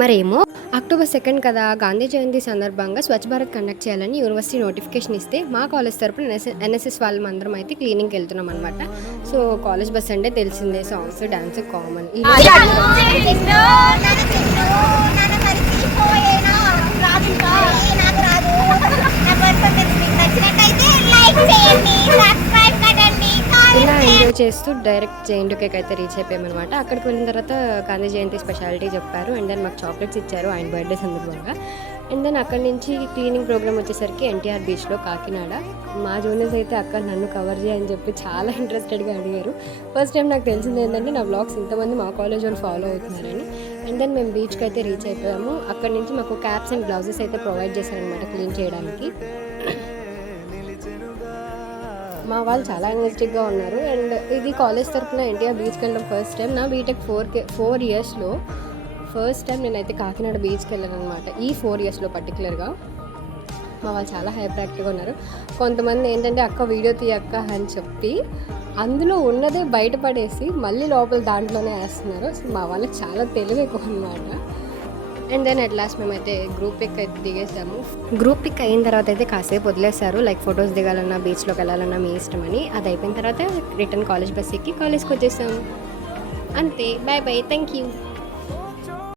మరేమో అక్టోబర్ 2 కదా, గాంధీ జయంతి సందర్భంగా స్వచ్ఛ భారత్ కండక్ట్ చేయాలని యూనివర్సిటీ నోటిఫికేషన్ ఇస్తే మా కాలేజ్ తరపున ఎన్ఎస్ఎస్ వాళ్ళం అందరం అయితే క్లీనింగ్కి వెళ్తున్నాం అనమాట. సో కాలేజ్ బస్ అంటే తెలిసిందే, సాంగ్స్ డాన్స్ కామన్. ఇలా ఎంజాయ్ చేస్తూ డైరెక్ట్ జేఎన్టీయూకి అయితే రీచ్ అయిపోయామన్నమాట. అక్కడికి వెళ్ళిన తర్వాత గాంధీ జయంతి స్పెషాలిటీ చెప్పారు అండ్ దెన్ మాకు చాక్లెట్స్ ఇచ్చారు ఆయన బర్త్డే సందర్భంగా. అండ్ దెన్ అక్కడి నుంచి క్లీనింగ్ ప్రోగ్రామ్ వచ్చేసరికి ఎన్టీఆర్ బీచ్లో కాకినాడ. మా జూనియర్స్ అయితే అక్కడ నన్ను కవర్ చేయని చెప్పి చాలా ఇంట్రెస్టెడ్గా అడిగారు. ఫస్ట్ టైం నాకు తెలిసింది ఏంటంటే నా బ్లాగ్స్ ఇంతమంది మా కాలేజ్ వాళ్ళు ఫాలో అవుతున్నారని. అండ్ దెన్ మేము బీచ్కి అయితే రీచ్ అయిపోయాము. అక్కడి నుంచి మాకు క్యాప్స్ అండ్ గ్లౌజెస్ అయితే ప్రొవైడ్ చేశారనమాట క్లీన్ చేయడానికి. మా వాళ్ళు చాలా ఎనర్జెటిక్గా ఉన్నారు. అండ్ ఇది కాలేజ్ తరఫున ఎన్టీఆర్ బీచ్కి వెళ్ళడం ఫస్ట్ టైం. నా బీటెక్ 4 ఇయర్స్లో ఫస్ట్ టైం నేనైతే కాకినాడ బీచ్కి వెళ్ళాను అనమాట. ఈ 4 ఇయర్స్లో పర్టికులర్గా మా వాళ్ళు చాలా హైపర్ యాక్టివ్గా ఉన్నారు. కొంతమంది ఏంటంటే అక్క వీడియో తీయక్క అని చెప్పి అందులో ఉన్నదే బయటపడేసి మళ్ళీ లోపల దాంట్లోనే వేస్తున్నారు. సో మా వాళ్ళకి చాలా తెలివి ఎక్కువ అనమాట. అండ్ దెన్ అట్ లాస్ట్ మేమైతే గ్రూప్ పిక్ అయితే దిగేసాము. గ్రూప్ పిక్ అయిన తర్వాత అయితే కాసేపు వదిలేశారు, లైక్ ఫొటోస్ దిగాలన్నా బీచ్లోకి వెళ్ళాలన్నా మీ ఇష్టం అని. అది అయిపోయిన తర్వాత రిటర్న్ కాలేజ్ బస్ ఎక్కి కాలేజ్కి వచ్చేసాము. అంతే, బాయ్ బాయ్, థ్యాంక్ యూ.